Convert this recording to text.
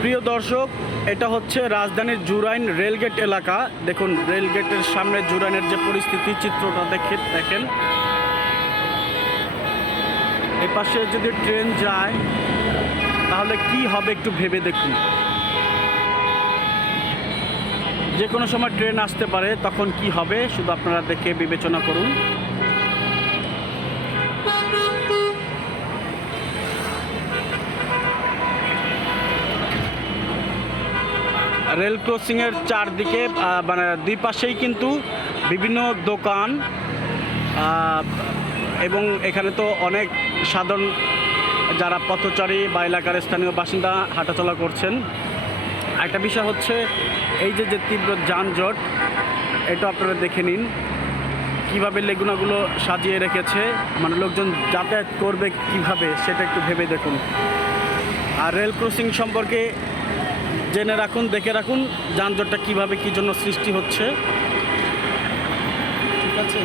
প্রিয় দর্শক, এটা হচ্ছে রাজধানীর জুরাইন রেলগেট এলাকা। দেখুন রেলগেটের সামনে জুরাইনের যে পরিস্থিতি, চিত্রটা দেখেন। এই পাশে যদি ট্রেন যায় তাহলে কি হবে একটু ভেবে দেখুন। যে কোনো সময় ট্রেন আসতে পারে, তখন কি হবে শুধু আপনারা দেখে বিবেচনা করুন। রেল ক্রসিংয়ের চারদিকে মানে দুই পাশেই কিন্তু বিভিন্ন দোকান, এবং এখানে তো অনেক সাধারণ যারা পথচারী বা এলাকার স্থানীয় বাসিন্দা হাঁটাচলা করছেন। একটা বিষয় হচ্ছে এই যে তীব্র যানজট, এটা আপনারা দেখে নিন কীভাবে লেগুনাগুলো সাজিয়ে রেখেছে, মানে লোকজন যাতায়াত করবে কিভাবে সেটা একটু ভেবে দেখুন। আর রেল ক্রসিং সম্পর্কে জেনে রাখুন, দেখে রাখুন যানজটটা কীভাবে কী জন্য সৃষ্টি হচ্ছে। ঠিক আছে।